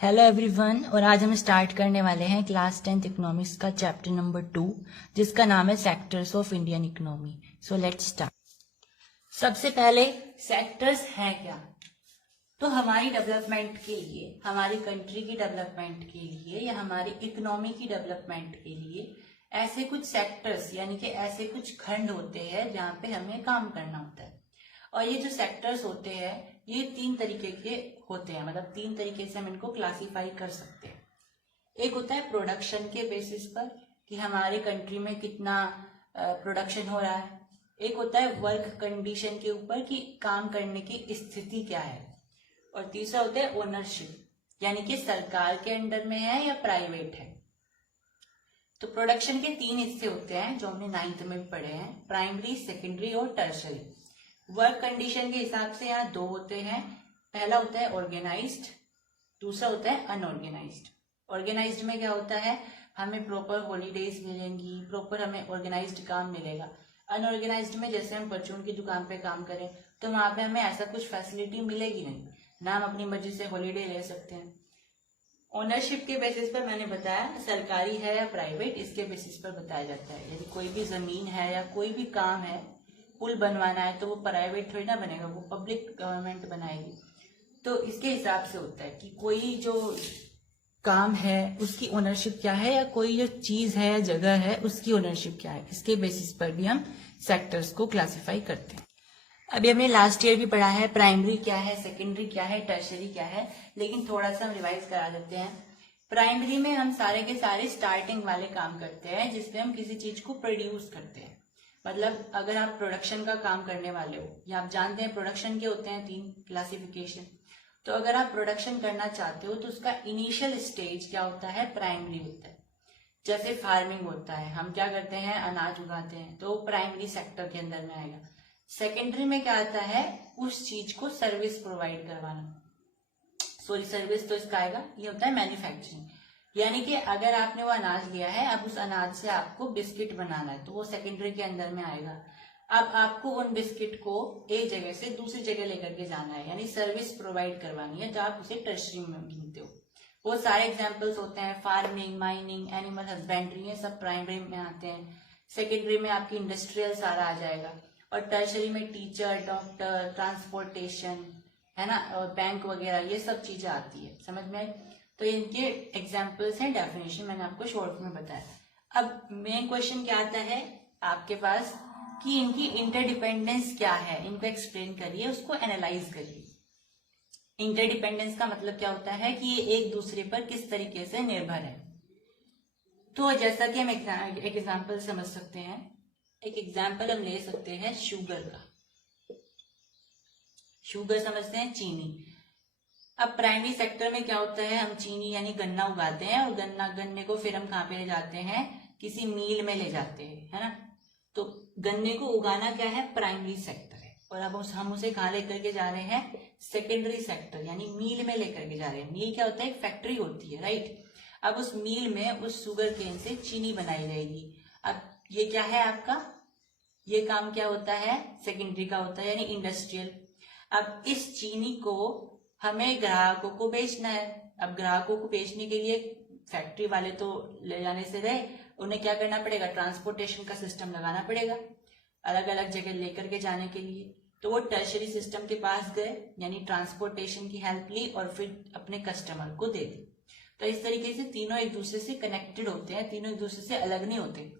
Hello everyone. और आज हम स्टार्ट करने वाले हैं क्लास 10th इकोनॉमिक्स का चैप्टर नंबर 2 जिसका नाम है sectors of Indian economy. So let's start. सबसे पहले सेक्टर्स हैं क्या? तो हमारी डेवलपमेंट के लिए, हमारी कंट्री की डेवलपमेंट के लिए या हमारी इकोनॉमी की डेवलपमेंट के लिए ऐसे कुछ सेक्टर्स यानी कि ऐसे कुछ खंड होते हैं जहाँ पे हमें काम करना होता है। और ये जो सेक्टर्स होते हैं ये 3 तरीके के होते हैं, मतलब 3 तरीके से हम इनको क्लासिफाई कर सकते हैं। एक होता है प्रोडक्शन के बेसिस पर कि हमारे कंट्री में कितना प्रोडक्शन हो रहा है। एक होता है वर्क कंडीशन के ऊपर कि काम करने की स्थिति क्या है। और तीसरा होता है ओनरशिप यानी कि सरकार के अंडर में है या प्राइवेट है। तो प्रोडक्शन के 3 हिस्से होते हैं जो हमने 9th में भी पढ़े हैं, प्राइमरी, सेकेंडरी और टर्शरी। वर्क कंडीशन के हिसाब से यहाँ 2 होते हैं। पहला होता है ऑर्गेनाइज्ड, दूसरा होता है अनऑर्गेनाइज्ड। ऑर्गेनाइज्ड में क्या होता है, हमें प्रॉपर हॉलीडेज मिलेंगी, प्रॉपर हमें ऑर्गेनाइज्ड काम मिलेगा। अनऑर्गेनाइज्ड में जैसे हम परचून की दुकान पे काम करें तो वहां पे हमें ऐसा कुछ फैसिलिटी मिलेगी नहीं, ना हम अपनी मर्जी से हॉलीडे ले सकते हैं। ओनरशिप के बेसिस पर मैंने बताया सरकारी है या प्राइवेट, इसके बेसिस पर बताया जाता है। यदि कोई भी जमीन है या कोई भी काम है, पुल बनवाना है तो वो प्राइवेट थोड़ी ना बनेगा, वो पब्लिक गवर्नमेंट बनाएगी। तो इसके हिसाब से होता है कि कोई जो काम है उसकी ओनरशिप क्या है या कोई जो चीज है या जगह है उसकी ओनरशिप क्या है। इसके बेसिस पर भी हम सेक्टर्स को क्लासिफाई करते हैं। अभी हमने लास्ट ईयर भी पढ़ा है प्राइमरी क्या है, सेकेंडरी क्या है, टर्शरी क्या है, लेकिन थोड़ा सा हम रिवाइज करा देते हैं। प्राइमरी में हम सारे के सारे स्टार्टिंग वाले काम करते हैं जिसमें हम किसी चीज को प्रोड्यूस करते हैं। मतलब अगर आप प्रोडक्शन का काम करने वाले हो या आप जानते हैं प्रोडक्शन के होते हैं 3 क्लासिफिकेशन, तो अगर आप प्रोडक्शन करना चाहते हो तो उसका इनिशियल स्टेज क्या होता है, प्राइमरी होता है। जैसे फार्मिंग होता है, हम क्या करते हैं, अनाज उगाते हैं, तो प्राइमरी सेक्टर के अंदर में आएगा। सेकेंडरी में क्या आता है, उस चीज को सर्विस प्रोवाइड करवाना, सॉरी सर्विस तो इसका आएगा, ये होता है मैन्युफैक्चरिंग। यानी कि अगर आपने वो अनाज लिया है, अब उस अनाज से आपको बिस्किट बनाना है तो वो सेकेंडरी के अंदर में आएगा। अब आपको उन बिस्किट को एक जगह से दूसरी जगह लेकर के जाना है, यानी सर्विस प्रोवाइड करवानी है, जो आप उसे टर्शरी में गिनते हो। वो सारे एग्जांपल्स होते हैं फार्मिंग, माइनिंग, एनिमल हस्बेंड्री, ये सब प्राइमरी में आते हैं। सेकेंडरी में आपकी इंडस्ट्रियल सारा आ जाएगा। और टर्शरी में टीचर, डॉक्टर, ट्रांसपोर्टेशन है ना, और बैंक वगैरह, ये सब चीजें आती है। समझ में आई? तो इनके एग्जाम्पल्स हैं, डेफिनेशन मैंने आपको शॉर्ट में बताया। अब मेन क्वेश्चन क्या आता है आपके पास कि इनकी इंटरडिपेंडेंस क्या है, इनको एक्सप्लेन करिए, उसको एनालाइज करिए। इंटरडिपेंडेंस का मतलब क्या होता है कि ये एक दूसरे पर किस तरीके से निर्भर है। तो जैसा कि हम एक एग्जाम्पल समझ सकते हैं, एक एग्जाम्पल हम ले सकते हैं शुगर का। शुगर समझते हैं, चीनी। अब प्राइमरी सेक्टर में क्या होता है, हम चीनी यानी गन्ना उगाते हैं और गन्ने को फिर हम कहाँ पे ले जाते हैं, किसी मील में ले जाते हैं, है ना। तो गन्ने को उगाना क्या है, प्राइमरी सेक्टर है। और अब हम उसे कहाँ लेकर के जा रहे हैं, सेकेंडरी सेक्टर, यानी मील में लेकर के जा रहे हैं। मील क्या होता है, एक फैक्ट्री होती है, राइट। अब उस मील में उस शुगर केन से चीनी बनाई जाएगी। अब ये क्या है आपका, ये काम क्या होता है, सेकेंडरी का होता है, यानी इंडस्ट्रियल। अब इस चीनी को हमें ग्राहकों को बेचना है। अब ग्राहकों को बेचने के लिए फैक्ट्री वाले तो ले जाने से रहे, उन्हें क्या करना पड़ेगा, ट्रांसपोर्टेशन का सिस्टम लगाना पड़ेगा अलग अलग जगह लेकर के जाने के लिए। तो वो टर्शरी सिस्टम के पास गए, यानी ट्रांसपोर्टेशन की हेल्प ली और फिर अपने कस्टमर को दे दी। तो इस तरीके से तीनों एक दूसरे से कनेक्टेड होते हैं, तीनों एक दूसरे से अलग नहीं होते।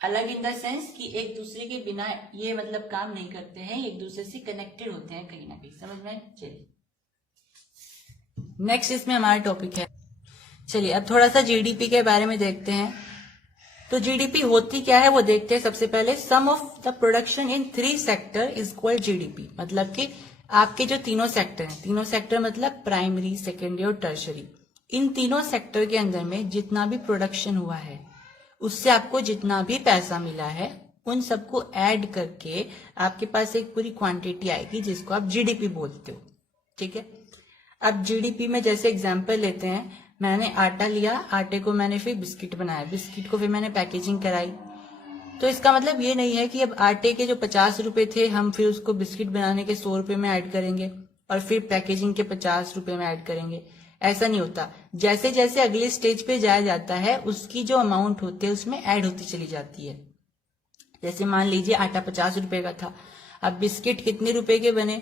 अलग इन द सेंस कि एक दूसरे के बिना ये मतलब काम नहीं करते हैं, एक दूसरे से कनेक्टेड होते हैं कहीं ना कहीं। समझ में? चलिए नेक्स्ट इसमें हमारा टॉपिक है, चलिए अब थोड़ा सा जीडीपी के बारे में देखते हैं। तो जीडीपी होती क्या है वो देखते हैं। सबसे पहले sum of the production in 3 sector is called GDP. मतलब कि आपके जो तीनों सेक्टर हैं, तीनों सेक्टर मतलब प्राइमरी, सेकेंडरी और टर्शरी, इन तीनों सेक्टर के अंदर में जितना भी प्रोडक्शन हुआ है उससे आपको जितना भी पैसा मिला है उन सबको ऐड करके आपके पास एक पूरी क्वांटिटी आएगी जिसको आप जीडीपी बोलते हो, ठीक है। अब जीडीपी में जैसे एग्जांपल लेते हैं, मैंने आटा लिया, आटे को मैंने फिर बिस्किट बनाया, बिस्किट को फिर मैंने पैकेजिंग कराई। तो इसका मतलब ये नहीं है कि अब आटे के जो 50 रुपए थे हम फिर उसको बिस्किट बनाने के 100 रुपए में ऐड करेंगे और फिर पैकेजिंग के 50 रुपए में ऐड करेंगे। ऐसा नहीं होता। जैसे जैसे अगले स्टेज पे जाया जाता है उसकी जो अमाउंट होती है उसमें ऐड होती चली जाती है। जैसे मान लीजिए आटा 50 रुपए का था, अब बिस्किट कितने रुपए के बने,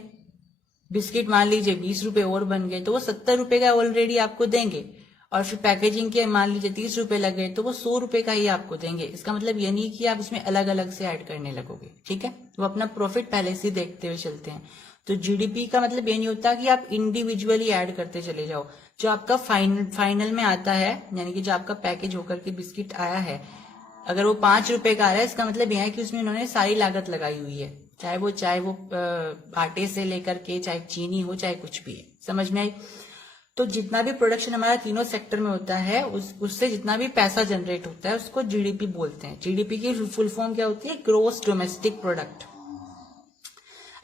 बिस्किट मान लीजिए 20 रुपए और बन गए तो वो 70 रुपए का ऑलरेडी आपको देंगे, और फिर पैकेजिंग के मान लीजिए 30 रुपए लगे तो वो 100 रुपए का ही आपको देंगे। इसका मतलब ये नहीं कि आप उसमें अलग अलग से ऐड करने लगोगे, ठीक है। वो अपना प्रॉफिट पहले से देखते हुए चलते हैं। तो जीडीपी का मतलब ये नहीं होता कि आप इंडिविजुअली ऐड करते चले जाओ। जो आपका फाइनल में आता है, यानी कि जो आपका पैकेज होकर के बिस्किट आया है, अगर वो 5 रुपए का आ रहा है, इसका मतलब यह है कि उसमें उन्होंने सारी लागत लगाई हुई है, चाहे वो आटे से लेकर के, चाहे चीनी हो, चाहे कुछ भी है। समझ में आई? तो जितना भी प्रोडक्शन हमारा तीनों सेक्टर में होता है उससे जितना भी पैसा जनरेट होता है उसको जीडीपी बोलते हैं। जीडीपी की फुल फॉर्म क्या होती है? Gross domestic product.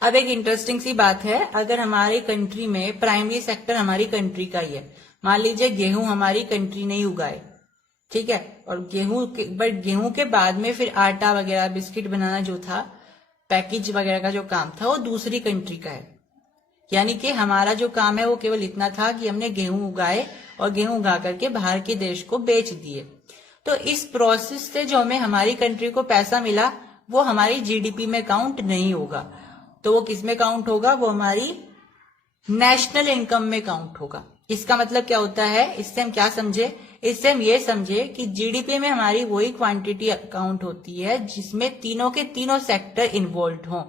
अब एक इंटरेस्टिंग सी बात है, अगर हमारी कंट्री में प्राइमरी सेक्टर हमारी कंट्री का ही है, मान लीजिए गेहूं हमारी कंट्री नहीं उगाए, ठीक है, और गेहूं के बाद में फिर आटा वगैरह बिस्किट बनाना जो था, पैकेज वगैरह का जो काम था वो दूसरी कंट्री का है। यानी कि हमारा जो काम है वो केवल इतना था कि हमने गेहूं उगाए और गेहूं उगा करके बाहर के देश को बेच दिए। तो इस प्रोसेस से जो हमें हमारी कंट्री को पैसा मिला वो हमारी जीडीपी में काउंट नहीं होगा। तो वो किस में काउंट होगा? वो हमारी नेशनल इनकम में काउंट होगा। इसका मतलब क्या होता है? इससे हम क्या समझे? इससे हम ये समझे कि जीडीपी में हमारी वही क्वांटिटी काउंट होती है जिसमें तीनों के तीनों सेक्टर इन्वॉल्व हों।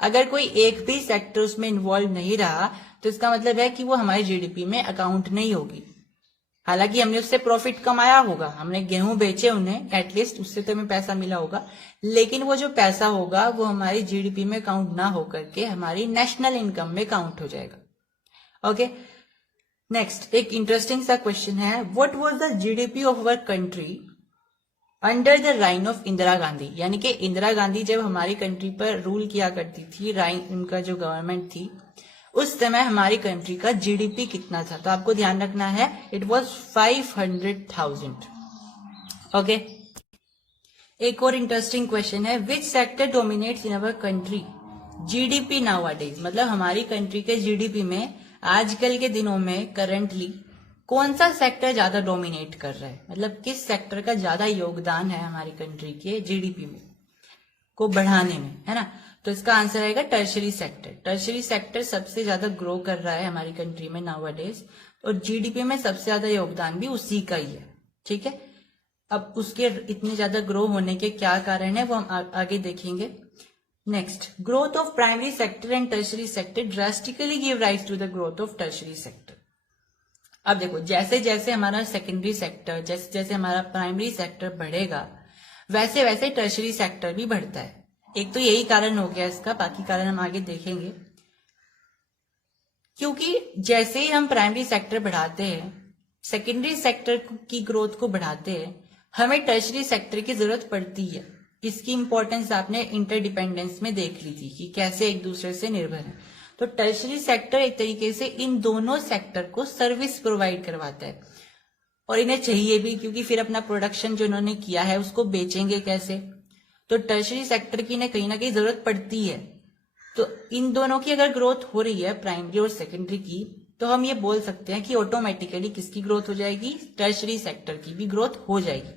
अगर कोई एक भी सेक्टर उसमें इन्वॉल्व नहीं रहा तो इसका मतलब है कि वो हमारी जीडीपी में अकाउंट नहीं होगी। हालांकि हमने उससे प्रॉफिट कमाया होगा, हमने गेहूं बेचे उन्हें, एटलीस्ट उससे तो हमें पैसा मिला होगा, लेकिन वो जो पैसा होगा वो हमारी जीडीपी में काउंट ना होकर के हमारी नेशनल इनकम में काउंट हो जाएगा। ओके, नेक्स्ट एक इंटरेस्टिंग सा क्वेश्चन है, what was the GDP of our country under the reign of Indira Gandhi. यानी कि इंदिरा गांधी जब हमारी कंट्री पर रूल किया करती थी, राइन उनका जो गवर्नमेंट थी, उस समय हमारी कंट्री का जीडीपी कितना था? तो आपको ध्यान रखना है, इट वाज 500,000। ओके, एक और इंटरेस्टिंग क्वेश्चन है, which sector dominates in our country GDP nowadays. मतलब हमारी कंट्री के जीडीपी में आजकल के दिनों में करंटली कौन सा सेक्टर ज्यादा डोमिनेट कर रहा है? मतलब किस सेक्टर का ज्यादा योगदान है हमारी कंट्री के जीडीपी में को बढ़ाने में, है ना? तो इसका आंसर आएगा टर्शरी सेक्टर। टर्शरी सेक्टर सबसे ज्यादा ग्रो कर रहा है हमारी कंट्री में नाउअडेज, और जीडीपी में सबसे ज्यादा योगदान भी उसी का ही है, ठीक है। अब उसके इतने ज्यादा ग्रो होने के क्या कारण है वो हम आगे देखेंगे। Next, growth of primary sector and tertiary sector drastically give rise to the growth of tertiary sector. अब देखो, जैसे जैसे हमारा सेकेंडरी सेक्टर, जैसे जैसे हमारा प्राइमरी सेक्टर बढ़ेगा वैसे वैसे टर्शरी सेक्टर भी बढ़ता है। एक तो यही कारण हो गया इसका, बाकी कारण हम आगे देखेंगे। क्योंकि जैसे ही हम प्राइमरी सेक्टर बढ़ाते हैं, सेकेंडरी सेक्टर की ग्रोथ को बढ़ाते हैं, हमें टर्शरी सेक्टर की जरूरत पड़ती है। इसकी इंपॉर्टेंस आपने इंटरडिपेंडेंस में देख ली थी कि कैसे एक दूसरे से निर्भर है। तो टर्शरी सेक्टर एक तरीके से इन दोनों सेक्टर को सर्विस प्रोवाइड करवाता है, और इन्हें चाहिए भी, क्योंकि फिर अपना प्रोडक्शन जो इन्होंने किया है उसको बेचेंगे कैसे? तो टर्शरी सेक्टर की इन्हें कहीं ना कहीं जरूरत पड़ती है। तो इन दोनों की अगर ग्रोथ हो रही है, प्राइमरी और सेकेंडरी की, तो हम ये बोल सकते हैं कि ऑटोमेटिकली किसकी ग्रोथ हो जाएगी? टर्शरी सेक्टर की भी ग्रोथ हो जाएगी।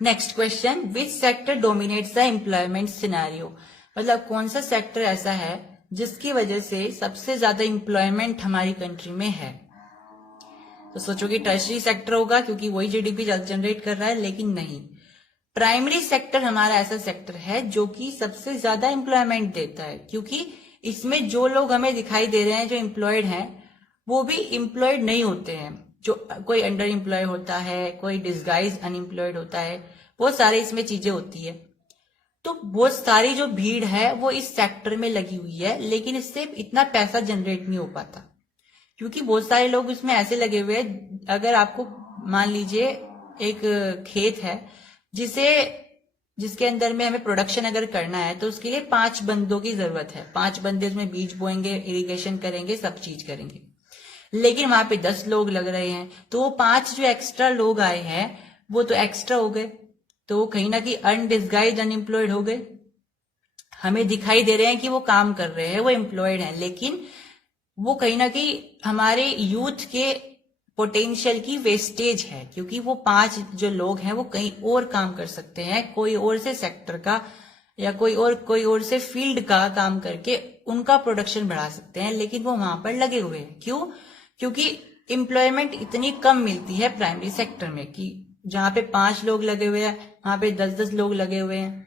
Next question, which sector dominates the employment scenario. मतलब कौन सा सेक्टर ऐसा है जिसकी वजह से सबसे ज्यादा एम्प्लॉयमेंट हमारी कंट्री में है? तो सोचो कि टर्शरी सेक्टर होगा क्योंकि वही जीडीपी जनरेट कर रहा है, लेकिन नहीं। प्राइमरी सेक्टर हमारा ऐसा सेक्टर है जो कि सबसे ज्यादा एम्प्लॉयमेंट देता है, क्योंकि इसमें जो लोग हमें दिखाई दे रहे हैं जो एम्प्लॉयड हैं वो भी एम्प्लॉयड नहीं होते हैं। जो कोई अंडर एम्प्लॉय होता है, कोई डिस्गाइज अनएम्प्लॉयड होता है, वो सारे इसमें चीजें होती है। तो बहुत सारी जो भीड़ है वो इस सेक्टर में लगी हुई है, लेकिन इससे इतना पैसा जनरेट नहीं हो पाता, क्योंकि बहुत सारे लोग इसमें ऐसे लगे हुए हैं। अगर आपको मान लीजिए एक खेत है जिसके अंदर में हमें प्रोडक्शन अगर करना है, तो उसके लिए 5 बंदों की जरूरत है। 5 बंदे उसमें बीज बोएंगे, इरिगेशन करेंगे, सब चीज करेंगे, लेकिन वहां पे 10 लोग लग रहे हैं। तो वो 5 जो एक्स्ट्रा लोग आए हैं वो तो एक्स्ट्रा हो गए, तो वो कहीं ना कहीं अनडिस्गाइज्ड अनएम्प्लॉयड हो गए। हमें दिखाई दे रहे हैं कि वो काम कर रहे हैं, वो एम्प्लॉयड हैं, लेकिन वो कहीं ना कहीं हमारे यूथ के पोटेंशियल की वेस्टेज है, क्योंकि वो 5 जो लोग हैं वो कहीं और काम कर सकते हैं, कोई और से सेक्टर का या कोई और से फील्ड का काम करके उनका प्रोडक्शन बढ़ा सकते हैं, लेकिन वो वहां पर लगे हुए हैं। क्यों? क्योंकि एम्प्लॉयमेंट इतनी कम मिलती है प्राइमरी सेक्टर में कि जहां पे 5 लोग लगे हुए हैं वहां पे 10-10 लोग लगे हुए हैं,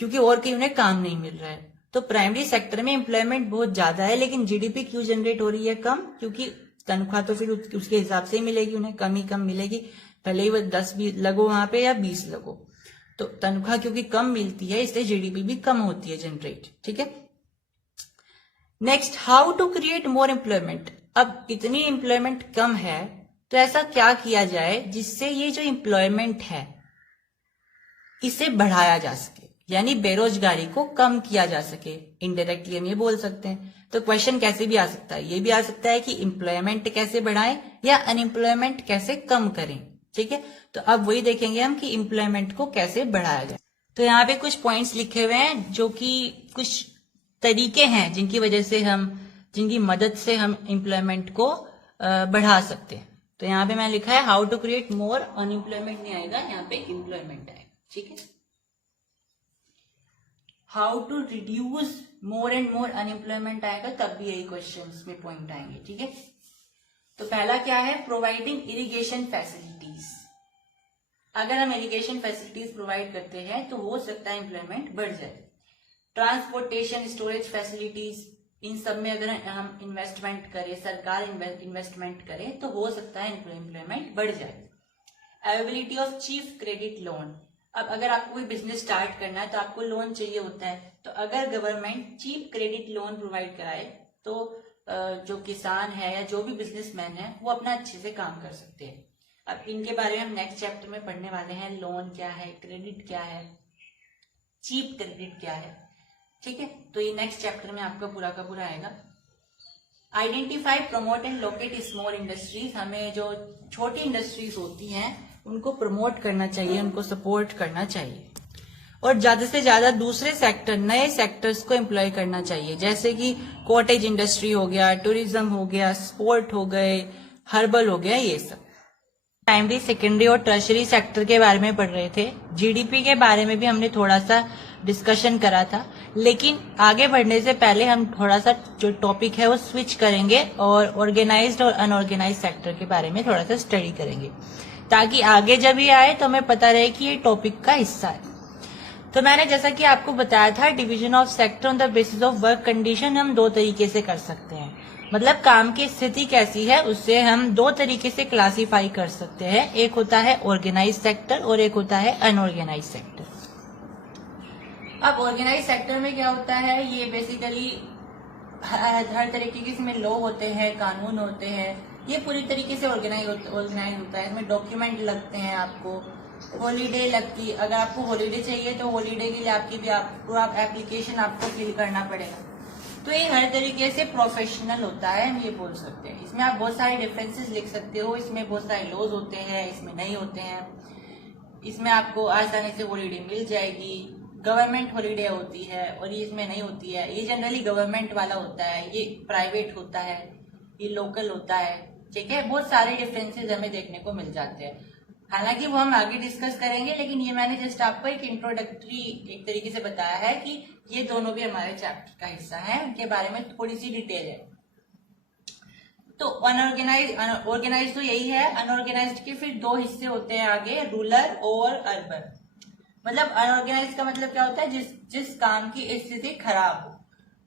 क्योंकि और कहीं उन्हें काम नहीं मिल रहा है। तो प्राइमरी सेक्टर में एम्प्लॉयमेंट बहुत ज्यादा है, लेकिन जीडीपी क्यों जनरेट हो रही है कम? क्योंकि तनख्वाह तो फिर उसके हिसाब से ही मिलेगी, उन्हें कम ही कम मिलेगी, भले ही वो 10 भी लगो वहां पे या 20 लगो। तो तनख्वाह क्योंकि कम मिलती है इसलिए जीडीपी भी कम होती है जनरेट। ठीक है, next, how to create more employment. अब इतनी एम्प्लॉयमेंट कम है तो ऐसा क्या किया जाए जिससे ये जो एम्प्लॉयमेंट है इसे बढ़ाया जा सके, यानी बेरोजगारी को कम किया जा सके। इनडायरेक्टली हम ये बोल सकते हैं। तो क्वेश्चन कैसे भी आ सकता है, ये भी आ सकता है कि एम्प्लॉयमेंट कैसे बढ़ाएं या अनएम्प्लॉयमेंट कैसे कम करें। ठीक है, तो अब वही देखेंगे हम कि एम्प्लॉयमेंट को कैसे बढ़ाया जाए। तो यहाँ पे कुछ पॉइंट्स लिखे हुए हैं जो कि कुछ तरीके हैं जिनकी मदद से हम एम्प्लॉयमेंट को बढ़ा सकते हैं। तो यहाँ पे मैं लिखा है how to create more, unemployment नहीं आएगा, यहाँ पे एम्प्लॉयमेंट आएगा। ठीक है, how to reduce more and more unemployment आएगा, तब भी यही क्वेश्चंस में पॉइंट आएंगे। ठीक है, तो पहला क्या है, प्रोवाइडिंग इरिगेशन फैसिलिटीज। अगर हम इरिगेशन फैसिलिटीज प्रोवाइड करते हैं तो हो सकता है एम्प्लॉयमेंट बढ़ जाए। ट्रांसपोर्टेशन, स्टोरेज फैसिलिटीज, इन सब में अगर हम इन्वेस्टमेंट करें, सरकार इन्वेस्टमेंट करे तो हो सकता है एम्प्लॉयमेंट बढ़ जाए। Availability of cheap credit loan. अब अगर आपको कोई बिजनेस स्टार्ट करना है तो आपको लोन चाहिए होता है, तो अगर government cheap credit loan provide कराए तो जो किसान है या जो भी बिजनेसमैन है वो अपना अच्छे से काम कर सकते हैं। अब इनके बारे में हम नेक्स्ट चैप्टर में पढ़ने वाले हैं, लोन क्या है, क्रेडिट क्या है, चीप क्रेडिट क्या है। ठीक है, तो ये नेक्स्ट चैप्टर में आपका पूरा का पूरा आएगा। Identify, promote and locate small industries. हमें जो छोटी इंडस्ट्रीज होती हैं उनको प्रमोट करना चाहिए, उनको सपोर्ट करना चाहिए, और ज्यादा से ज्यादा दूसरे सेक्टर, नए सेक्टर्स को एम्प्लॉय करना चाहिए, जैसे कि कॉटेज इंडस्ट्री हो गया, टूरिज्म हो गया, स्पोर्ट हो गए, हर्बल हो गया, ये सब। प्राइमरी, सेकेंडरी और टर्शरी सेक्टर के बारे में पढ़ रहे थे। जीडीपी के बारे में भी हमने थोड़ा सा डिस्कशन करा था, लेकिन आगे बढ़ने से पहले हम थोड़ा सा जो टॉपिक है वो स्विच करेंगे और ऑर्गेनाइज्ड और अनऑर्गेनाइज्ड सेक्टर के बारे में थोड़ा सा स्टडी करेंगे, ताकि आगे जब ये आए तो हमें पता रहे कि ये टॉपिक का हिस्सा है। तो मैंने जैसा कि आपको बताया था, division of sector on the basis of work condition हम 2 तरीके से कर सकते हैं। मतलब काम की स्थिति कैसी है उससे हम 2 तरीके से क्लासिफाई कर सकते हैं। एक होता है ऑर्गेनाइज सेक्टर और एक होता है अनऑर्गेनाइज सेक्टर। अब ऑर्गेनाइज सेक्टर में क्या होता है, ये बेसिकली हर तरीके के इसमें लॉ होते हैं, कानून होते हैं, ये पूरी तरीके से ऑर्गेनाइज होता है। इसमें डॉक्यूमेंट लगते हैं, आपको हॉलीडे लगती है। अगर आपको हॉलीडे चाहिए तो हॉलीडे के लिए आपको एप्लीकेशन आपको फिल करना पड़ेगा। तो ये हर तरीके से प्रोफेशनल होता है, हम ये बोल सकते हैं। इसमें आप बहुत सारे डिफरेंसेस लिख सकते हो, इसमें बहुत सारे लॉज होते हैं, इसमें नहीं होते हैं। इसमें आपको आसानी से हॉलीडे मिल जाएगी, गवर्नमेंट हॉलीडे होती है, और ये इसमें नहीं होती है। ये जनरली गवर्नमेंट वाला होता है, ये प्राइवेट होता है, ये लोकल होता है। ठीक है, बहुत सारे डिफरेंसेस हमें देखने को मिल जाते हैं। हालांकि वो हम आगे डिस्कस करेंगे, लेकिन ये मैंने जस्ट आपको एक इंट्रोडक्टरी एक तरीके से बताया है कि ये दोनों भी हमारे चैप्टर का हिस्सा है, उनके बारे में थोड़ी सी डिटेल है। तो ऑर्गेनाइज तो यही है। अनऑर्गेनाइज्ड के फिर 2 हिस्से होते हैं आगे, रूरल और अर्बन। मतलब अनऑर्गेनाइज का मतलब क्या होता है, जिस काम की स्थिति खराब हो।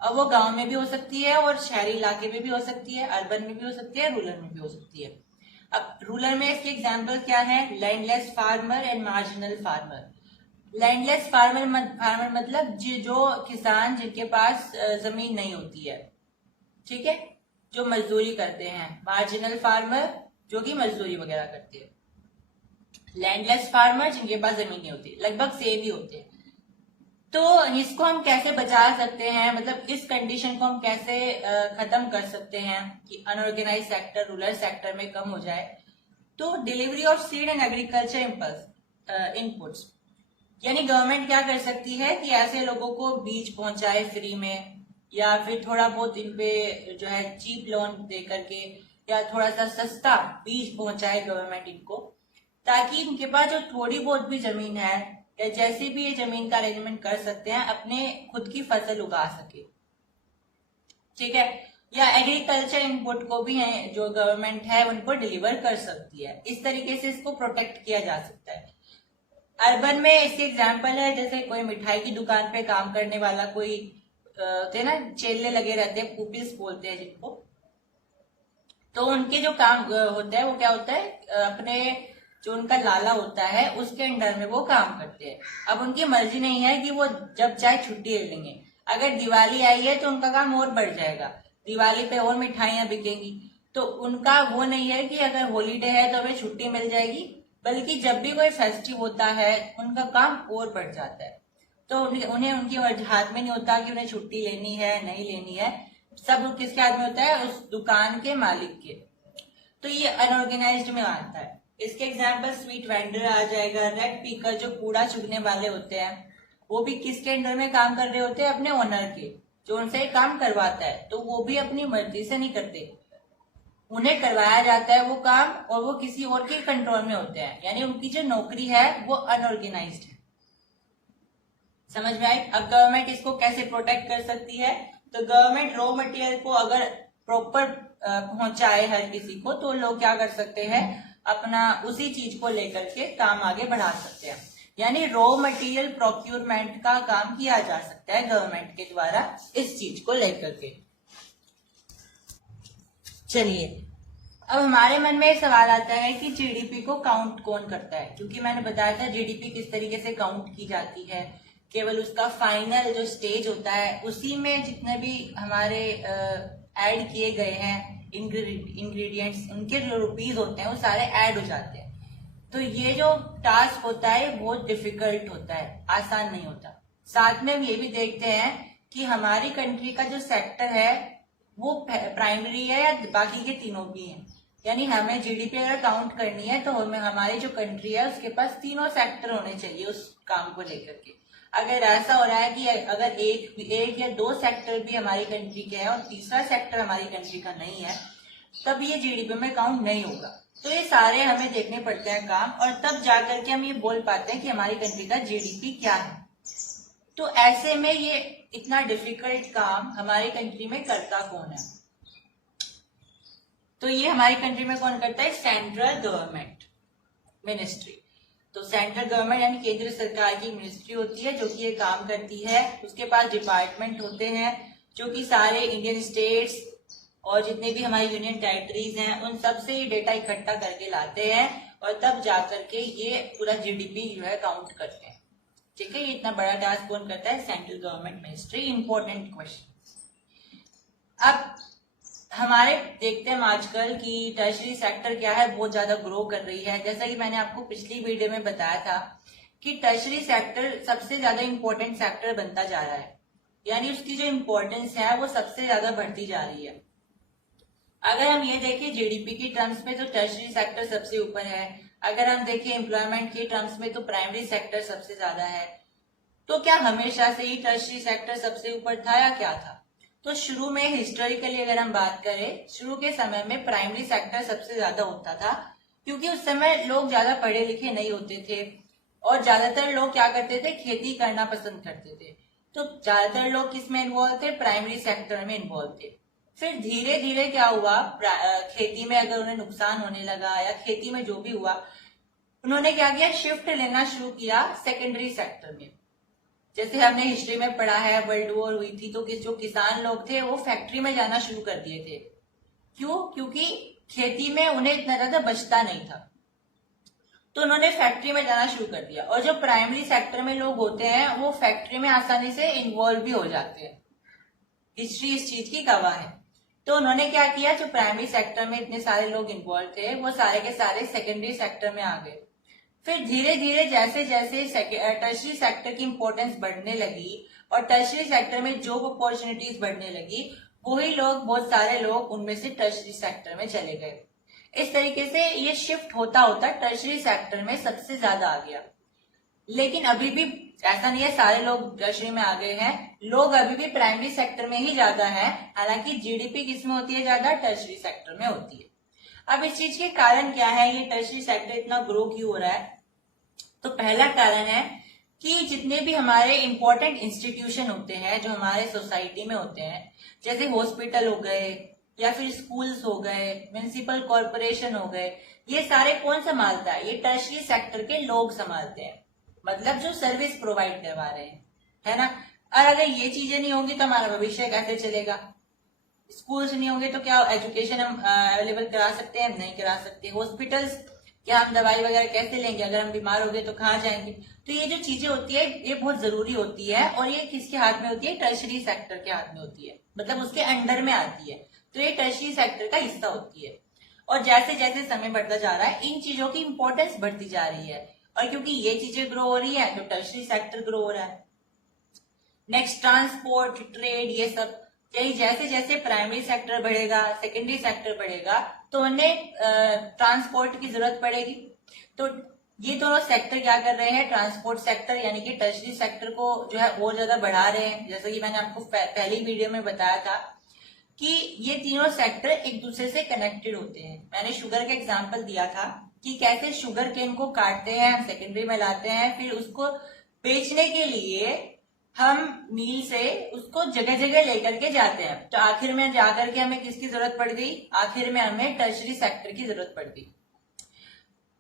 अब वो गांव में भी हो सकती है और शहरी इलाके में भी हो सकती है, अर्बन में भी हो सकती है, रूरल में भी हो सकती है। अब रूरल में इसके एग्जाम्पल क्या है, landless farmer and marginal farmer. Landless farmer मतलब जो किसान जिनके पास जमीन नहीं होती है, ठीक है, जो मजदूरी करते हैं। मार्जिनल फार्मर जो कि मजदूरी वगैरह करते हैं। लैंडलेस फार्मर जिनके पास जमीन नहीं होती, लगभग सेम ही होते हैं। तो इसको हम कैसे बचा सकते हैं, मतलब इस कंडीशन को हम कैसे खत्म कर सकते हैं कि अनऑर्गेनाइज सेक्टर रूरल सेक्टर में कम हो जाए। तो delivery of seed and agriculture inputs, यानी गवर्नमेंट क्या कर सकती है कि ऐसे लोगों को बीज पहुंचाए फ्री में, या फिर थोड़ा बहुत इन पे जो है चीप लोन दे करके या थोड़ा सा सस्ता बीज पहुंचाए गवर्नमेंट इनको, ताकि इनके पास जो थोड़ी बहुत भी जमीन है या जैसे भी ये जमीन का अरेंजमेंट कर सकते हैं अपने खुद की फसल उगा सके। ठीक है, या एग्रीकल्चर इनपुट को भी है जो गवर्नमेंट है उनको डिलीवर कर सकती है। इस तरीके से इसको प्रोटेक्ट किया जा सकता है। अर्बन में इसके एग्जाम्पल है, जैसे कोई मिठाई की दुकान पे काम करने वाला कोई थे ना, चेले लगे रहते हैं, पुपिल्स बोलते हैं जिनको, तो उनके जो काम होता है वो क्या होता है, अपने जो उनका लाला होता है उसके अंडर में वो काम करते हैं। अब उनकी मर्जी नहीं है कि वो जब चाहे छुट्टी ले लेंगे। अगर दिवाली आई है तो उनका काम और बढ़ जाएगा, दिवाली पे और मिठाइयां बिकेंगी। तो उनका वो नहीं है कि अगर हॉलीडे है तो हमें छुट्टी मिल जाएगी, बल्कि जब भी कोई फेस्टिव होता है उनका काम और बढ़ जाता है। तो उन्हें उनकी हाथ में नहीं होता कि उन्हें छुट्टी लेनी है नहीं लेनी है, सब किसके हाथ में होता है, उस दुकान के मालिक के। तो ये अनऑर्गेनाइज्ड में आता है। इसके एग्जाम्पल स्वीट वेंडर आ जाएगा, रेड पीकर जो कूड़ा चुगने वाले होते हैं, वो भी किसके अंडर में काम कर रहे होते हैं, अपने ओनर के, जो उनसे काम करवाता है। तो वो भी अपनी मर्जी से नहीं करते, उन्हें करवाया जाता है वो काम, और वो किसी और के कंट्रोल में होते हैं, यानी उनकी जो नौकरी है वो अनऑर्गेनाइज्ड है। समझ में आई? अब गवर्नमेंट इसको कैसे प्रोटेक्ट कर सकती है? तो गवर्नमेंट रॉ मटेरियल को अगर प्रॉपर पहुंचाए हर किसी को, तो लोग क्या कर सकते हैं, अपना उसी चीज को लेकर के काम आगे बढ़ा सकते हैं। यानी रॉ मटेरियल प्रोक्यूरमेंट का काम किया जा सकता है गवर्नमेंट के द्वारा इस चीज को लेकर के। चलिए, अब हमारे मन में सवाल आता है कि जीडीपी को काउंट कौन करता है, क्योंकि मैंने बताया था जीडीपी किस तरीके से काउंट की जाती है। केवल उसका फाइनल जो स्टेज होता है उसी में जितने भी हमारे ऐड किए गए हैं इंग्रेडिएंट्स, उनके जो रुपीज होते हैं वो सारे ऐड हो जाते हैं। तो ये जो टास्क होता है बहुत डिफिकल्ट होता है, आसान नहीं होता। साथ में हम ये भी देखते हैं कि हमारी कंट्री का जो सेक्टर है वो प्राइमरी है या बाकी के तीनों भी हैं। यानी हमें जीडीपी अगर काउंट करनी है तो हमें हमारी जो कंट्री है उसके पास तीनों सेक्टर होने चाहिए उस काम को लेकर के। अगर ऐसा हो रहा है कि अगर एक या दो सेक्टर भी हमारी कंट्री के हैं और तीसरा सेक्टर हमारी कंट्री का नहीं है, तब ये जीडीपी में काउंट नहीं होगा। तो ये सारे हमें देखने पड़ते हैं काम, और तब जाकर के हम ये बोल पाते हैं कि हमारी कंट्री का जीडीपी क्या है। तो ऐसे में ये इतना डिफिकल्ट काम हमारी कंट्री में करता कौन है? तो ये हमारी कंट्री में कौन करता है? Central government ministry. तो सेंट्रल गवर्नमेंट यानी केंद्र सरकार की मिनिस्ट्री होती है जो कि ये काम करती है। उसके पास डिपार्टमेंट होते हैं जो कि सारे इंडियन स्टेट्स और जितने भी हमारी यूनियन टेरिटरीज हैं उन सब से डेटा इकट्ठा करके लाते हैं, और तब जाकर के ये पूरा जीडीपी जो है काउंट करते हैं। ठीक है, ये इतना बड़ा टास्क कौन करता है? Central government ministry. Important question. अब हमारे देखते हैं आजकल कि टर्शरी सेक्टर क्या है, बहुत ज्यादा ग्रो कर रही है। जैसा कि मैंने आपको पिछली वीडियो में बताया था कि टर्शरी सेक्टर सबसे ज्यादा इंपॉर्टेंट सेक्टर बनता जा रहा है, यानी उसकी जो इंपॉर्टेंस है वो सबसे ज्यादा बढ़ती जा रही है। अगर हम ये देखें जीडीपी की टर्म्स में तो टर्शरी सेक्टर सबसे ऊपर है। अगर हम देखें एम्प्लॉयमेंट की टर्म्स में तो प्राइमरी सेक्टर सबसे ज्यादा है। तो क्या हमेशा से ही टर्शरी सेक्टर सबसे ऊपर था या क्या था? तो शुरू में हिस्टोरिकली अगर हम बात करें, शुरू के समय में प्राइमरी सेक्टर सबसे ज्यादा होता था, क्योंकि उस समय लोग ज्यादा पढ़े लिखे नहीं होते थे और ज्यादातर लोग क्या करते थे, खेती करना पसंद करते थे। तो ज्यादातर लोग किस में इन्वॉल्व थे? प्राइमरी सेक्टर में इन्वॉल्व थे। फिर धीरे धीरे क्या हुआ, खेती में अगर उन्हें नुकसान होने लगा या खेती में जो भी हुआ, उन्होंने क्या किया, शिफ्ट लेना शुरू किया सेकेंडरी सेक्टर में। जैसे हमने हिस्ट्री में पढ़ा है, वर्ल्ड वॉर हुई थी तो जो किसान लोग थे वो फैक्ट्री में जाना शुरू कर दिए थे। क्यों? क्योंकि खेती में उन्हें इतना ज्यादा बचता नहीं था, तो उन्होंने फैक्ट्री में जाना शुरू कर दिया। और जो प्राइमरी सेक्टर में लोग होते हैं वो फैक्ट्री में आसानी से इन्वॉल्व भी हो जाते हैं। हिस्ट्री इस चीज की गवाह है। तो उन्होंने क्या किया, जो प्राइमरी सेक्टर में इतने सारे लोग इन्वॉल्व थे वो सारे के सारे सेकेंडरी सेक्टर में आ गए। फिर धीरे धीरे जैसे जैसे टर्शरी सेक्टर की इंपॉर्टेंस बढ़ने लगी और टर्शरी सेक्टर में जॉब अपॉर्चुनिटीज बढ़ने लगी, वही लोग, बहुत सारे लोग उनमें से टर्शरी सेक्टर में चले गए। इस तरीके से ये शिफ्ट होता होता टर्शरी सेक्टर में सबसे ज्यादा आ गया। लेकिन अभी भी ऐसा नहीं है सारे लोग टर्शरी में आ गए हैं, लोग अभी भी प्राइमरी सेक्टर में ही ज्यादा है, हालांकि जीडीपी किसमें होती है ज्यादा, टर्शरी सेक्टर में होती है। अब इस चीज के कारण क्या है, ये टर्शरी सेक्टर इतना ग्रो क्यों हो रहा है? तो पहला कारण है कि जितने भी हमारे इंपॉर्टेंट इंस्टीट्यूशन होते हैं जो हमारे सोसाइटी में होते हैं, जैसे हॉस्पिटल हो गए या फिर स्कूल्स हो गए, म्युनिसिपल कॉरपोरेशन हो गए, ये सारे कौन संभालता है? ये टर्शरी सेक्टर के लोग संभालते हैं, मतलब जो सर्विस प्रोवाइड करवा रहे हैं, है ना। और अगर ये चीजें नहीं होंगी तो हमारा भविष्य कैसे चलेगा? स्कूल्स नहीं होंगे तो क्या एजुकेशन हम अवेलेबल करा सकते हैं? नहीं करा सकते। हॉस्पिटल्स, क्या हम दवाई वगैरह कैसे लेंगे? अगर हम बीमार हो गए तो कहाँ जाएंगे? तो ये जो चीजें होती है ये बहुत जरूरी होती है, और ये किसके हाथ में होती है? टर्शरी सेक्टर के हाथ में होती है, मतलब उसके अंडर में आती है, तो ये टर्शरी सेक्टर का हिस्सा होती है। और जैसे जैसे समय बढ़ता जा रहा है इन चीजों की इंपॉर्टेंस बढ़ती जा रही है, और क्योंकि ये चीजें ग्रो हो रही है तो टर्शरी सेक्टर ग्रो हो रहा है। नेक्स्ट ट्रांसपोर्ट, ट्रेड, ये सब, यही जैसे जैसे प्राइमरी सेक्टर बढ़ेगा, सेकेंडरी सेक्टर बढ़ेगा, तो उन्हें ट्रांसपोर्ट की जरूरत पड़ेगी। तो ये दोनों सेक्टर क्या कर रहे हैं? ट्रांसपोर्ट सेक्टर यानी कि टर्शरी सेक्टर को जो है और ज्यादा बढ़ा रहे हैं। जैसा कि मैंने आपको पहली वीडियो में बताया था कि ये तीनों सेक्टर एक दूसरे से कनेक्टेड होते हैं। मैंने शुगर का एग्जांपल दिया था कि कैसे शुगर केन को काटते हैं, सेकेंडरी में लाते हैं, फिर उसको बेचने के लिए हम मिल से उसको जगह जगह लेकर के जाते हैं, तो आखिर में जाकर के हमें किसकी जरूरत पड़ गई? आखिर में हमें टर्शरी सेक्टर की जरूरत पड़ गई।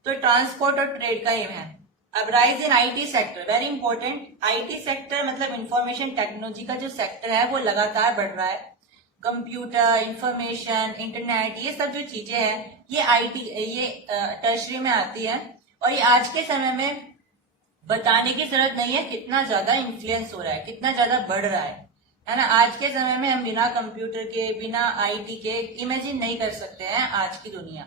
तो ट्रांसपोर्ट और ट्रेड का एम है। अब rise in IT sector, very important. IT sector मतलब इंफॉर्मेशन टेक्नोलॉजी का जो सेक्टर है वो लगातार बढ़ रहा है। कंप्यूटर, इंफॉर्मेशन, इंटरनेट, ये सब जो चीजें हैं ये आईटी, ये टर्शरी में आती है। और ये आज के समय में बताने की जरूरत नहीं है कितना ज्यादा इन्फ्लुएंस हो रहा है, कितना ज्यादा बढ़ रहा है ना। आज के समय में हम बिना कंप्यूटर के, बिना आईटी के इमेजिन नहीं कर सकते हैं आज की दुनिया।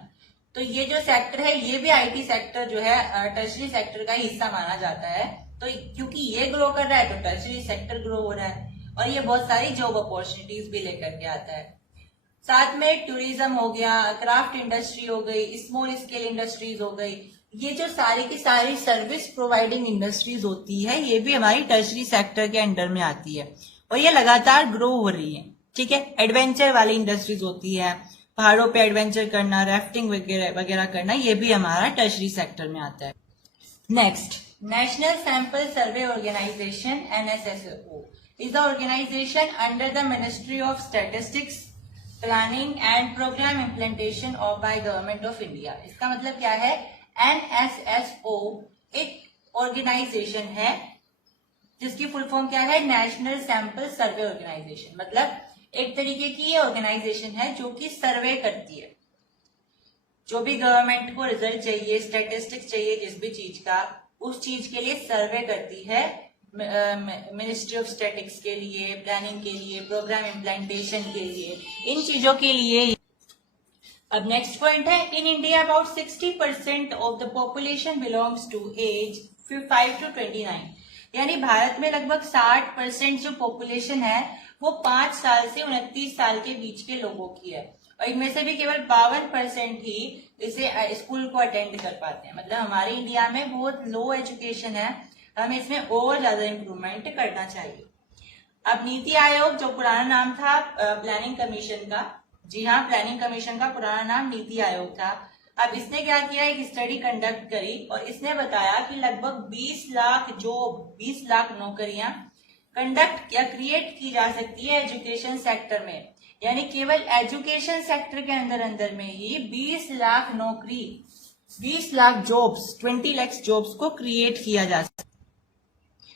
तो ये जो सेक्टर है ये भी आईटी सेक्टर जो है टर्शरी सेक्टर का हिस्सा माना जाता है। तो क्योंकि ये ग्रो कर रहा है तो टर्शरी सेक्टर ग्रो हो रहा है, और ये बहुत सारी जॉब अपॉर्चुनिटीज भी लेकर के आता है। साथ में टूरिज्म हो गया, क्राफ्ट इंडस्ट्री हो गई, स्मॉल स्केल इंडस्ट्रीज हो गई, ये जो सारी की सारी सर्विस प्रोवाइडिंग इंडस्ट्रीज होती है ये भी हमारी टर्शरी सेक्टर के अंडर में आती है, और ये लगातार ग्रो हो रही है। ठीक है, एडवेंचर वाली इंडस्ट्रीज होती है, पहाड़ों पे एडवेंचर करना, राफ्टिंग वगैरह वगैरह करना, ये भी हमारा टर्शरी सेक्टर में आता है। Next, national sample survey organisation NSSO is the organization under the Ministry of Statistics, Planning and Program Implementation of by Government of India। इसका मतलब क्या है? NSSO एक ऑर्गेनाइजेशन है जिसकी फुल फॉर्म क्या है? National sample survey organisation. मतलब एक तरीके की ये ऑर्गेनाइजेशन है जो कि सर्वे करती है, जो भी गवर्नमेंट को रिजल्ट चाहिए, स्टैटिस्टिक्स चाहिए जिस भी चीज का, उस चीज के लिए सर्वे करती है। मिनिस्ट्री ऑफ स्टैटिक्स के लिए, प्लानिंग के लिए, प्रोग्राम इम्प्लीमेंटेशन के लिए, इन चीजों के लिए। अब नेक्स्ट पॉइंट है, in India about 60% of the population belongs to age 5 to 29, यानी भारत में लगभग 60% जो पॉपुलेशन है वो 5 साल से 29 साल के बीच के लोगों की है, और इनमें से भी केवल 52% ही इसे स्कूल को अटेंड कर पाते हैं। मतलब हमारे इंडिया में बहुत लो एजुकेशन है, हमें इसमें और ज्यादा इम्प्रूवमेंट करना चाहिए। अब नीति आयोग, जो पुराना नाम था प्लानिंग कमीशन का, जी हाँ, प्लानिंग कमीशन का पुराना नाम नीति आयोग था। अब इसने क्या किया? एक स्टडी कंडक्ट करी और इसने बताया कि लगभग 20 लाख जॉब, 20 लाख नौकरियां कंडक्ट या क्रिएट की जा सकती है एजुकेशन सेक्टर में, यानी केवल एजुकेशन सेक्टर के अंदर में ही 20 लाख नौकरी, 20 लाख जॉब्स, 20 लाख जॉब्स को क्रिएट किया जा सकता है।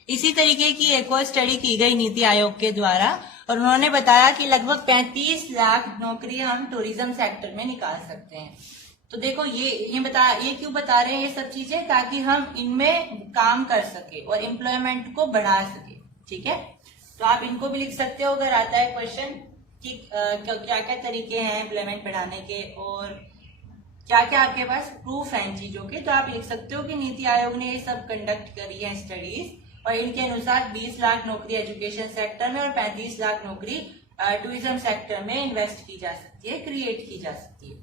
इसी तरीके की एक और स्टडी की गई नीति आयोग के द्वारा, और उन्होंने बताया कि लगभग 35 लाख नौकरी हम टूरिज्म सेक्टर में निकाल सकते हैं। तो देखो ये क्यों बता रहे हैं ये सब चीजें? ताकि हम इनमें काम कर सके और एम्प्लॉयमेंट को बढ़ा सके। ठीक है, तो आप इनको भी लिख सकते हो अगर आता है क्वेश्चन कि क्या क्या तरीके हैं एम्प्लॉयमेंट बढ़ाने के और क्या क्या आपके पास प्रूफ है इन चीजों के, तो आप लिख सकते हो कि नीति आयोग ने ये सब कंडक्ट करी है स्टडीज, और इनके अनुसार 20 लाख नौकरी एजुकेशन सेक्टर में और 35 लाख नौकरी टूरिज्म सेक्टर में इन्वेस्ट की जा सकती है, क्रिएट की जा सकती है।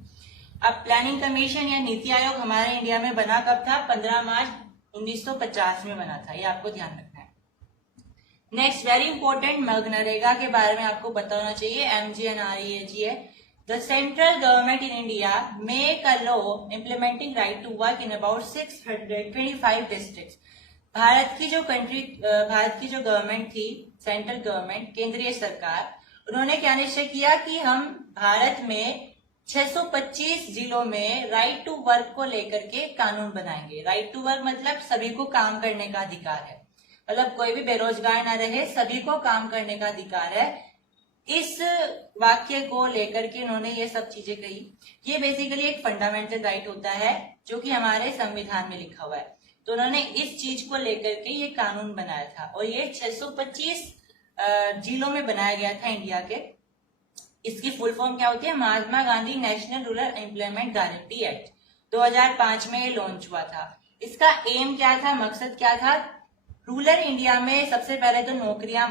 अब प्लानिंग कमीशन या नीति आयोग हमारे इंडिया में बना कब था? 15 मार्च 1950 में बना था, ये आपको ध्यान रखना है। नेक्स्ट वेरी इंपॉर्टेंट मनरेगा के बारे में आपको पता होना चाहिए। MGNREAG है। The central government in India make a law implementing right to work in about 625 districts. Bharat की जो गवर्नमेंट थी, सेंट्रल गवर्नमेंट, केंद्रीय सरकार, उन्होंने क्या निश्चय किया कि हम भारत में 625 जिलों में राइट टू वर्क को लेकर के कानून बनाएंगे। राइट टू वर्क मतलब सभी को काम करने का अधिकार है, मतलब कोई भी बेरोजगार ना रहे, सभी को काम करने का अधिकार है। इस वाक्य को लेकर के उन्होंने ये सब चीजें कही। ये बेसिकली एक फंडामेंटल राइट होता है जो कि हमारे संविधान में लिखा हुआ है। तो उन्होंने इस चीज को लेकर के ये कानून बनाया था और ये 625 जिलों में बनाया गया था इंडिया के। इसकी फुल फॉर्म क्या होती है? Mahatma Gandhi national rural employment guarantee act 2005 में ये लॉन्च हुआ था। इसका एम क्या था, मकसद क्या था? रूरल इंडिया में सबसे पहले तो नौकरियां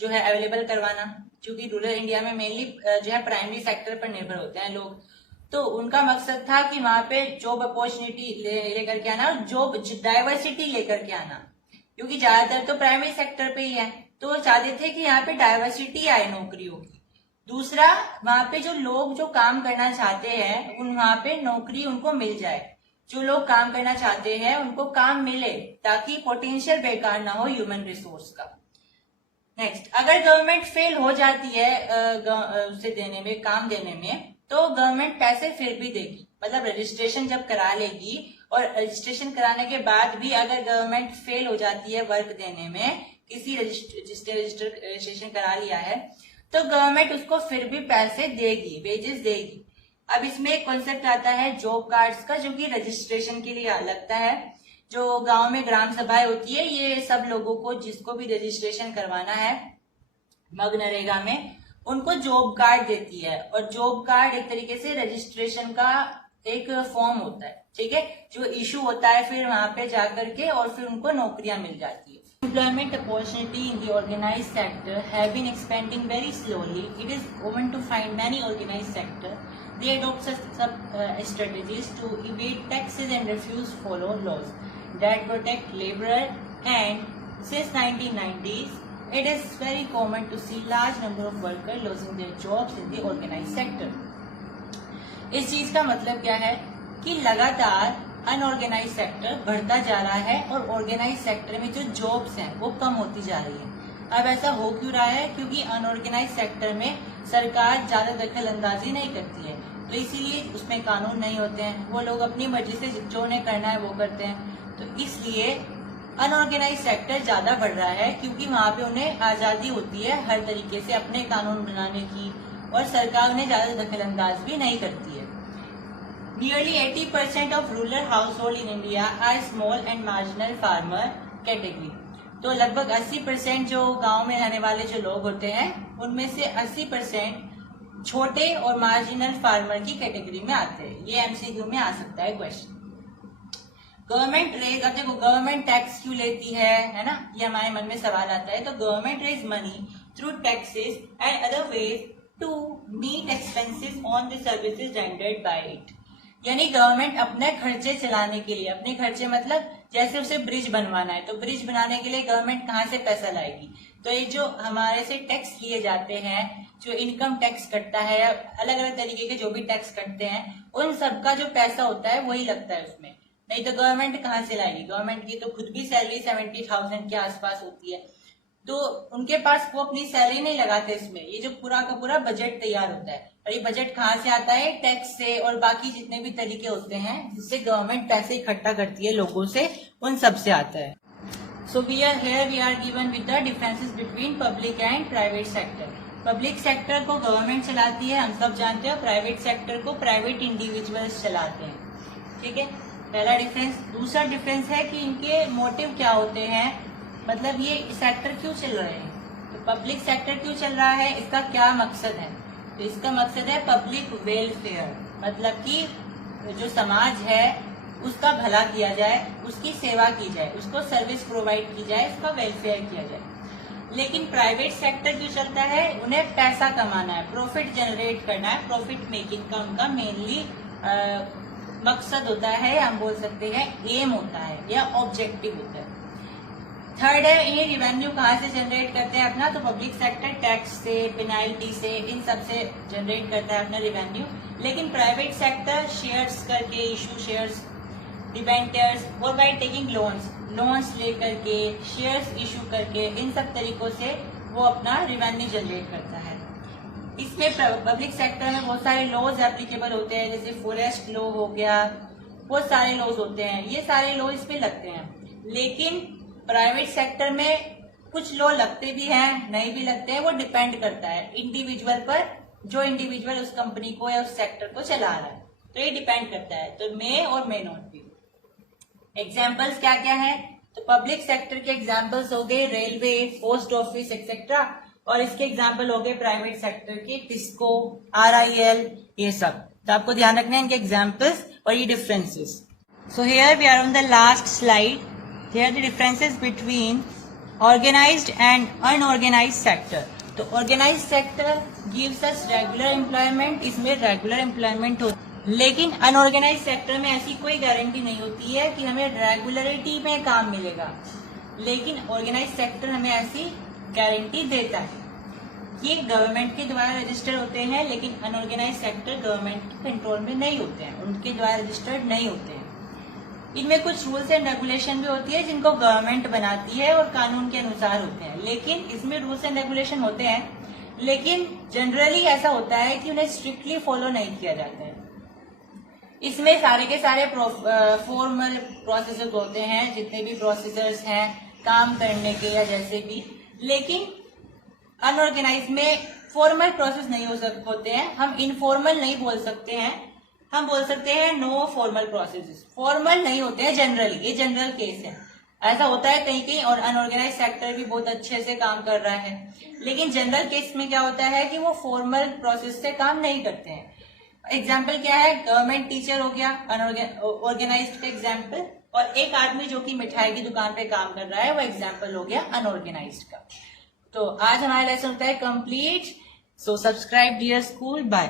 जो है अवेलेबल करवाना, क्योंकि रूरल इंडिया में मेनली जो है प्राइमरी सेक्टर पर निर्भर होते हैं लोग। तो उनका मकसद था कि वहां पे जॉब अपॉर्चुनिटी लेकर के आना और जॉब डाइवर्सिटी लेकर के आना, क्योंकि ज्यादातर तो प्राइमरी सेक्टर पे ही है। तो वो चाहते थे कि यहाँ पे डाइवर्सिटी आए नौकरियों की। दूसरा, वहां पे जो लोग जो काम करना चाहते हैं वहां पे नौकरी उनको मिल जाए। जो लोग काम करना चाहते हैं उनको काम मिले, ताकि पोटेंशियल बेकार ना हो ह्यूमन रिसोर्स का। नेक्स्ट, अगर गवर्नमेंट फेल हो जाती है उसे देने में, काम देने में, तो गवर्नमेंट पैसे फिर भी देगी। मतलब रजिस्ट्रेशन जब करा लेगी और रजिस्ट्रेशन कराने के बाद भी अगर गवर्नमेंट फेल हो जाती है वर्क देने में, किसी रजिस्ट्रेशन करा लिया है, तो गवर्नमेंट उसको फिर भी पैसे देगी, वेजेस देगी। अब इसमें एक कॉन्सेप्ट आता है जॉब कार्ड्स का, जो कि रजिस्ट्रेशन के लिए लगता है। जो गांव में ग्राम सभाएं होती है, ये सब लोगों को जिसको भी रजिस्ट्रेशन करवाना है मनरेगा में, उनको जॉब कार्ड देती है। और जॉब कार्ड एक तरीके से रजिस्ट्रेशन का एक फॉर्म होता है, ठीक है, जो इशू होता है फिर वहां पे जाकर के, और फिर उनको नौकरियां मिल जाती है। Employment opportunity in the organized sector have been expanding very slowly. It is common to find many organized sector. They adopt some strategies to evade taxes and refuse follow laws that protect laborer. And since 1990s, it is very common to see large number of workers losing their jobs in the organized sector. इस चीज का मतलब क्या है कि लगातार unorganised sector बढ़ता जा रहा है और ऑर्गेनाइज सेक्टर में जो जॉब्स हैं वो कम होती जा रही है। अब ऐसा हो क्यों रहा है? क्योंकि अनऑर्गेनाइज सेक्टर में सरकार ज्यादा दखल अंदाजी नहीं करती है, तो इसीलिए उसमें कानून नहीं होते हैं। वो लोग अपनी मर्जी से जो उन्हें करना है वो करते हैं। तो इसलिए अनऑर्गेनाइज सेक्टर ज्यादा बढ़ रहा है, क्योंकि वहां पे उन्हें आजादी होती है हर तरीके से अपने कानून बनाने की, और सरकार उन्हें ज्यादा दखल अंदाज भी नहीं करती है। Nearly 80% of rural household in India are small and marginal farmer category. तो लगभग 80% जो गांव में रहने वाले जो लोग होते हैं, उनमें से 80% छोटे और मार्जिनल फार्मर की कैटेगरी में आते हैं। ये एमसीक्यू में आ सकता है क्वेश्चन। गवर्नमेंट रेज, अब देखो गवर्नमेंट टैक्स क्यों लेती है ना, ये हमारे मन में सवाल आता है। तो government raise money through taxes and other ways to meet expenses on the services rendered by it. यानी गवर्नमेंट अपने खर्चे चलाने के लिए, अपने खर्चे मतलब जैसे उसे ब्रिज बनवाना है, तो ब्रिज बनाने के लिए गवर्नमेंट कहाँ से पैसा लाएगी? तो ये जो हमारे से टैक्स लिए जाते हैं, जो इनकम टैक्स कटता है, अलग अलग तरीके के जो भी टैक्स कटते हैं, उन सबका जो पैसा होता है वही लगता है उसमें। नहीं तो गवर्नमेंट कहाँ से लाएगी? गवर्नमेंट की तो खुद भी सैलरी 70,000 के आसपास होती है, तो उनके पास वो अपनी सैलरी नहीं लगाते इसमें। ये जो पूरा का पूरा बजट तैयार होता है, और ये बजट कहाँ से आता है? टैक्स से और बाकी जितने भी तरीके होते हैं जिससे गवर्नमेंट पैसे इकट्ठा करती है लोगों से, उन सब से आता है। So we are given with the differences between public and private sector. Public sector को गवर्नमेंट चलाती है, हम सब जानते हैं। प्राइवेट सेक्टर को प्राइवेट इंडिविजुअल्स चलाते हैं, ठीक है, पहला डिफरेंस। दूसरा डिफरेंस है कि इनके मोटिव क्या होते हैं, मतलब ये सेक्टर क्यों चल रहे हैं। तो पब्लिक सेक्टर क्यों चल रहा है, इसका क्या मकसद है? तो इसका मकसद है पब्लिक वेलफेयर, मतलब कि जो समाज है उसका भला किया जाए, उसकी सेवा की जाए, उसको सर्विस प्रोवाइड की जाए, उसका वेलफेयर किया जाए। लेकिन प्राइवेट सेक्टर जो चलता है, उन्हें पैसा कमाना है, प्रॉफिट जनरेट करना है, प्रॉफिट मेकिंग का उनका मेनली मकसद होता है, हम बोल सकते हैं एम होता है या ऑब्जेक्टिव होता है। थर्ड है, ये रिवेन्यू कहाँ से जनरेट करते हैं अपना, तो पब्लिक सेक्टर टैक्स से, पेनाल्टी से, इन सब से जनरेट करता है अपना रिवेन्यू। लेकिन प्राइवेट सेक्टर शेयर्स करके, इशू शेयर्स, डिबेंचर्स, और बाय टेकिंग लोन्स लेकर के, शेयर्स इशू करके, इन सब तरीकों से वो अपना रिवेन्यू जनरेट करता है। इसमें पब्लिक सेक्टर में बहुत सारे लॉज एप्लीकेबल होते हैं, जैसे फॉरेस्ट लॉ हो गया, बहुत सारे लॉज होते हैं, ये सारे लॉ इसमें लगते हैं। लेकिन प्राइवेट सेक्टर में कुछ लॉ लगते भी हैं, नहीं भी लगते हैं, वो डिपेंड करता है इंडिविजुअल पर, जो इंडिविजुअल उस कंपनी को या उस सेक्टर को चला रहा है, तो ये डिपेंड करता है। तो मे और मे नॉट बी। एग्जाम्पल्स क्या क्या है, तो पब्लिक सेक्टर के एग्जाम्पल्स हो गए रेलवे, पोस्ट ऑफिस एक्सेट्रा, और इसके एग्जाम्पल हो गए प्राइवेट सेक्टर के टिस्को, RIL, ये सब। तो आपको ध्यान रखना है इनके एग्जाम्पल्स और ये differences. So here we are on the last slide. Here the differences between organized and unorganized sector. तो organized sector gives us regular employment, इसमें regular employment होता है। लेकिन unorganized sector में ऐसी कोई गारंटी नहीं होती है कि हमें रेगुलरिटी में काम मिलेगा, लेकिन organized sector हमें ऐसी गारंटी देता है। ये गवर्नमेंट के द्वारा रजिस्टर्ड होते हैं, लेकिन अनऑर्गेनाइज सेक्टर गवर्नमेंट के कंट्रोल में नहीं होते हैं, उनके द्वारा रजिस्टर्ड नहीं होते हैं। इनमें कुछ रूल्स एंड रेगुलेशन भी होती है जिनको गवर्नमेंट बनाती है और कानून के अनुसार होते हैं, लेकिन इसमें रूल्स एंड रेगुलेशन होते हैं, लेकिन जनरली ऐसा होता है कि उन्हें स्ट्रिक्टली फॉलो नहीं किया जाता है। इसमें सारे के सारे फॉर्मल प्रोसेसर होते हैं, जितने भी प्रोसेसर्स हैं काम करने के या जैसे भी, लेकिन अनऑर्गेनाइज में फॉर्मल प्रोसेस नहीं होते हैं। हम इनफॉर्मल नहीं बोल सकते हैं, हम बोल सकते हैं नो फॉर्मल प्रोसेस। फॉर्मल नहीं होते हैं जनरली, ये जनरल केस है, ऐसा होता है कहीं कहीं, और अनऑर्गेनाइज सेक्टर भी बहुत अच्छे से काम कर रहा है। लेकिन जनरल केस में क्या होता है कि वो फॉर्मल प्रोसेस से काम नहीं करते हैं। एग्जाम्पल क्या है, गवर्नमेंट टीचर हो गया ऑर्गेनाइज्ड का एग्जाम्पल, और एक आदमी जो कि मिठाई की दुकान पे काम कर रहा है, वो एग्जाम्पल हो गया अनऑर्गेनाइज्ड का। तो आज हमारा लेसन होता है complete. So subscribe dear school, bye.